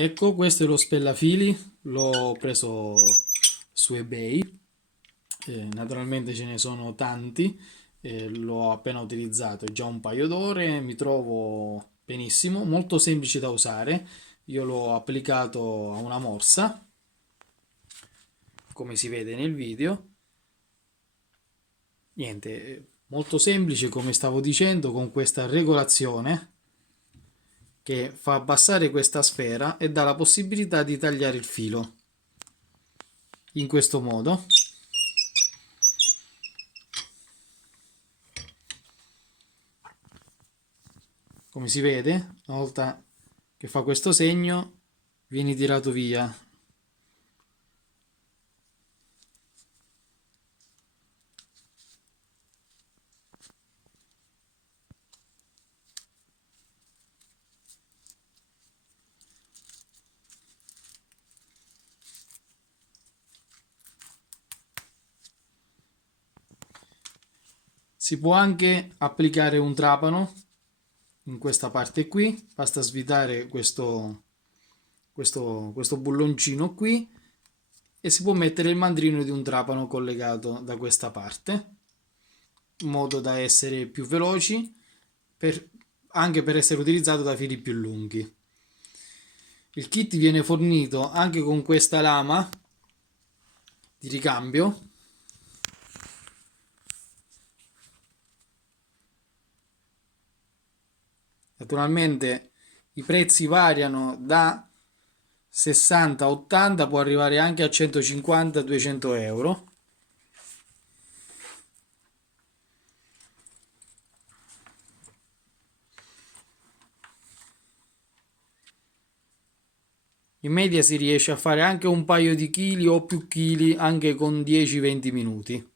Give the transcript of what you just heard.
Ecco, questo è lo spellafili, l'ho preso su eBay. Naturalmente ce ne sono tanti, l'ho appena utilizzato, è già un paio d'ore, mi trovo benissimo, molto semplice da usare. Io l'ho applicato a una morsa, come si vede nel video. Niente, molto semplice come stavo dicendo, con questa regolazione che fa abbassare questa sfera e dà la possibilità di tagliare il filo in questo modo. Come si vede, una volta che fa questo segno viene tirato via. Si può anche applicare un trapano in questa parte qui, basta svitare questo bulloncino qui e si può mettere il mandrino di un trapano collegato da questa parte, in modo da essere più veloci, per- anche per essere utilizzato da fili più lunghi. Il kit viene fornito anche con questa lama di ricambio. Naturalmente i prezzi variano da 60 a 80, può arrivare anche a 150-200 euro. In media si riesce a fare anche un paio di chili o più chili anche con 10-20 minuti.